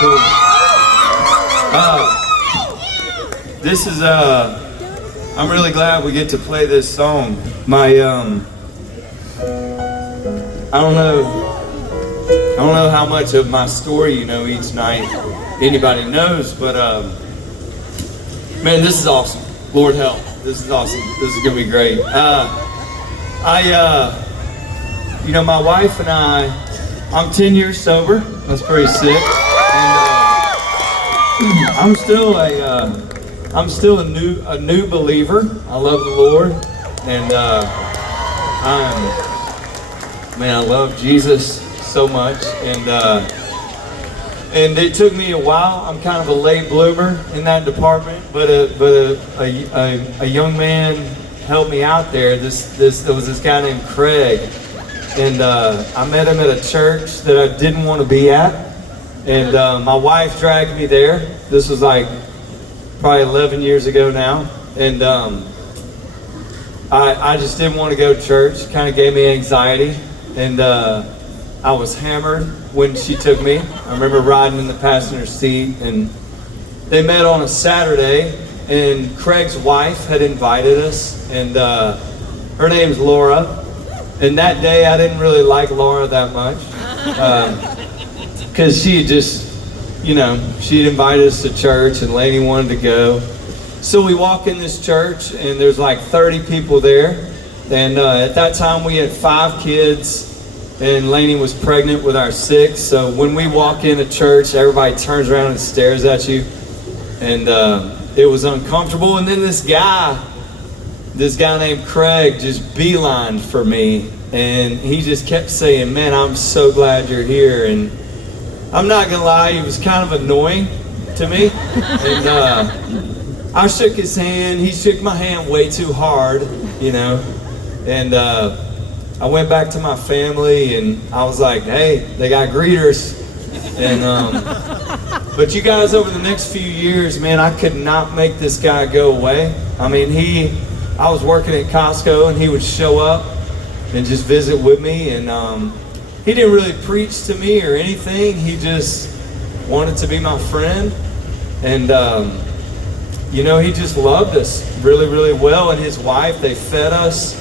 Cool. This is I'm really glad we get to play this song. My I don't know how much of my story you know each night anybody knows, but man, this is awesome. Lord help. This is awesome. This is gonna be great. You know, my wife and I'm 10 years sober. That's pretty sick. And I'm still a new believer. I love the Lord, and man, I love Jesus so much. And it took me a while. I'm kind of a late bloomer in that department, but a young man helped me out there. There was this guy named Craig, and I met him at a church that I didn't want to be at, and my wife dragged me there. This was like probably 11 years ago now, and I just didn't want to go to church. Kind of gave me anxiety, and I was hammered when she took me. I remember riding in the passenger seat, and they met on a Saturday, and Craig's wife had invited us, and her name's Laura. And that day I didn't really like Laura that much, because she just, you know, she'd invited us to church and Lainey wanted to go. So we walk in this church and there's like 30 people there. And at that time we had 5 kids and Lainey was pregnant with our 6th. So when we walk into church, everybody turns around and stares at you. And it was uncomfortable. And then this guy named Craig just beelined for me, and he just kept saying, man, I'm so glad you're here. And I'm not gonna lie, he was kind of annoying to me. And I shook his hand, he shook my hand way too hard, you know. And I went back to my family and I was like, hey, they got greeters. And but you guys, over the next few years, man, I could not make this guy go away. I mean, I was working at Costco and he would show up and just visit with me, and he didn't really preach to me or anything. He just wanted to be my friend, and you know, he just loved us really, really well. And his wife, they fed us,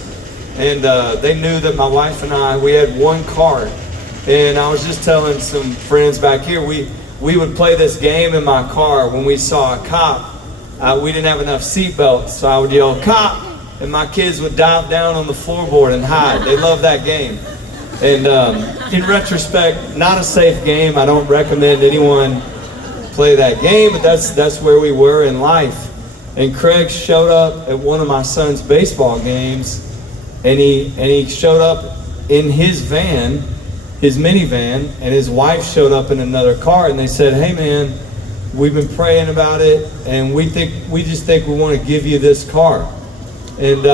and they knew that my wife and we had one car. And I was just telling some friends back here, we would play this game in my car when we saw a cop. We didn't have enough seat belts, so I would yell, "Cop!" and my kids would dive down on the floorboard and hide. They loved that game. And in retrospect, not a safe game. I don't recommend anyone play that game, but that's where we were in life. And Craig showed up at one of my son's baseball games, and he showed up in his van, his minivan, and his wife showed up in another car, and they said, hey man, we've been praying about it, and we just think we want to give you this car. And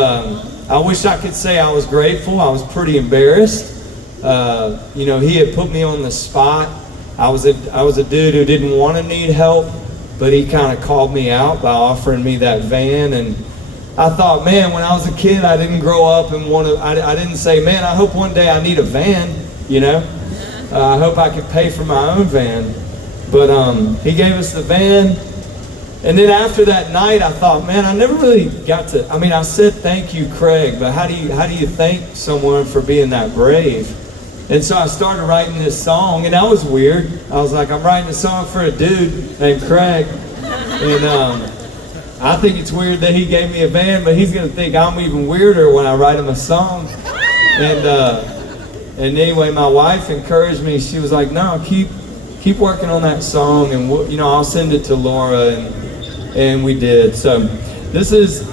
I wish I could say I was grateful. I was pretty embarrassed. You know, he had put me on the spot. I was a dude who didn't want to need help, but he kind of called me out by offering me that van. And I thought, man, when I was a kid, I didn't grow up and I didn't say, man, I hope one day I need a van, you know? I hope I could pay for my own van. But he gave us the van. And then after that night, I thought, man, I never really got to, I mean, I said thank you, Craig, but how do you thank someone for being that brave? And so I started writing this song, and that was weird. I was like, I'm writing a song for a dude named Craig. And I think it's weird that he gave me a van, but he's gonna think I'm even weirder when I write him a song. And anyway, my wife encouraged me. She was like, no, keep working on that song, and you know, I'll send it to Laura, and we did. So this is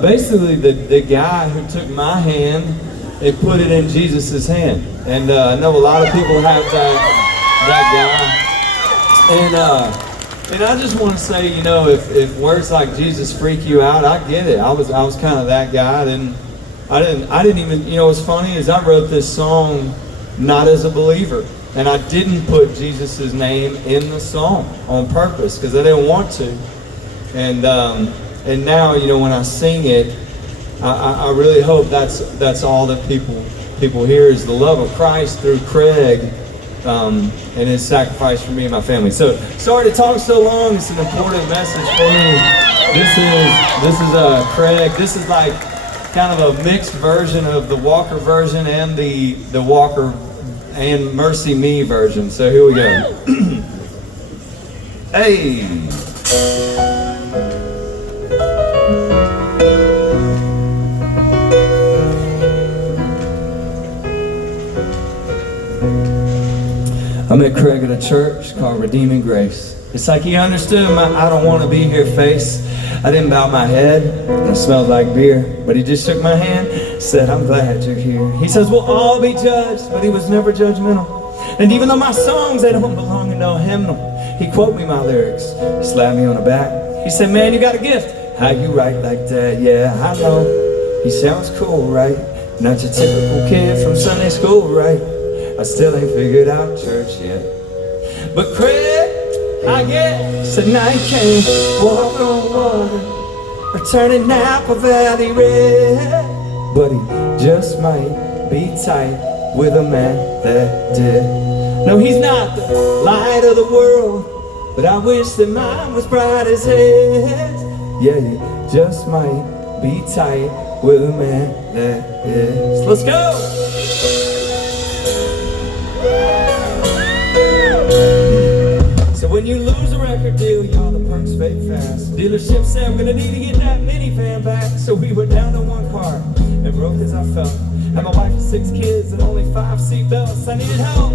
basically the guy who took my hand and put it in Jesus's hand. And I know a lot of people have that guy. And I just want to say, you know, if words like Jesus freak you out, I get it. I was kind of that guy. I didn't even, you know, what's funny is I wrote this song not as a believer. And I didn't put Jesus' name in the song on purpose because I didn't want to. And now, you know, when I sing it, I really hope that's all that people hear is the love of Christ through Craig and his sacrifice for me and my family. So sorry to talk so long. It's an important message for me. This is Craig. This is like kind of a mixed version of the Walker version and the Walker and Mercy Me version. So here we go. Hey. I met Craig at a church called Redeeming Grace. It's like he understood my I don't want to be here face. I didn't bow my head, and I smelled like beer. But he just shook my hand, said, I'm glad you're here. He says, we'll all be judged, but he was never judgmental. And even though my songs, they don't belong in no hymnal, he quote me my lyrics, he slapped me on the back. He said, man, you got a gift. How you write like that? Yeah, I know. He sounds cool, right? Not your typical kid from Sunday school, right? I still ain't figured out church yet. But Craig, I guess tonight can't walk on water or turn in Napa Valley red. But he just might be tight with a man that did. No, he's not the light of the world, but I wish that mine was bright as his. Yeah, you just might be tight with a man that is. Let's go! So when you lose a record deal, y'all, the perks fade fast. Dealership said we're gonna need to get that minivan back. So we were down to one car, and broke as I felt. Had my wife and 6 kids and only 5 seat belts. I needed help,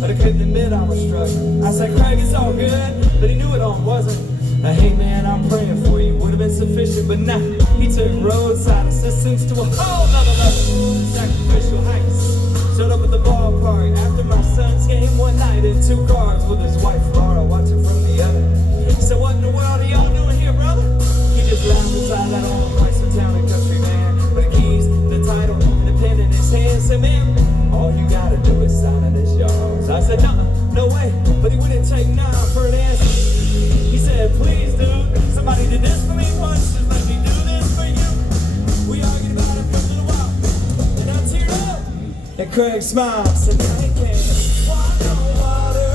but I couldn't admit I was struck. I said, Craig, it's all good, but he knew it all wasn't. Hey man, I'm praying for you, would have been sufficient, but nah, he took roadside assistance to a whole nother level. Sacrificial heights. Showed up at the ballpark after my son's game one night in 2 cars with his wife Laura watching from the other. So what in the world are y'all doing here, brother? He just laughed beside that old Chrysler Town and Country man, with the keys, the title, and the pen in his hand. Said, man, all you gotta do is sign in this yard. So I said, no way, but he wouldn't take nah for an answer. He said, please, dude, somebody did this for me once, just let me do this for you. We argued about it for a little while, and I teared up. And Craig smiled, said, I can't walk on water,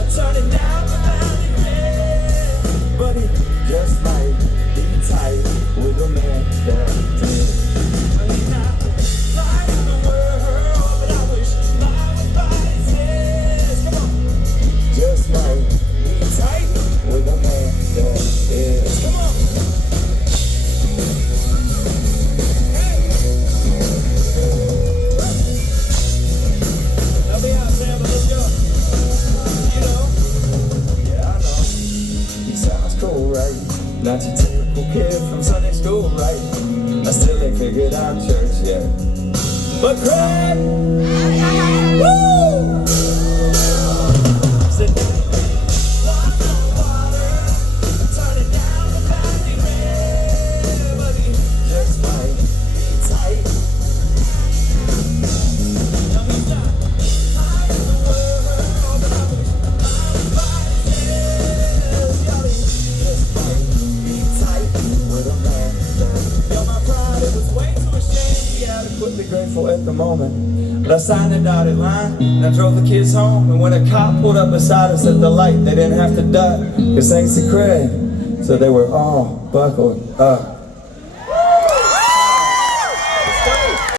I'm turning down the valley red. But he just might be tight with a man that did. But he's not the light of the world, but I wish mine was by his head. Come on. Just might be tight with a man that is. Come on. Help me out, Tampa. Let's go. You know? Yeah, I know. He sounds cool, right? Not your typical kid from Sunday school, right? I still ain't figured out church yet. But Craig, woo! Said, walk on water, turning down the valley red, but he just might be tight. No, he's not tight of the world, but I wish I was by his head. Yo, he just might be tight with a man that. Yo, my pride, it was way too ashamed. Yeah, adequately grateful at the moment. But I signed the dotted line, and I drove the kids home. And when a cop pulled up beside us at the light, they didn't have to duck, 'cause thanks to Craig, so they were all buckled up.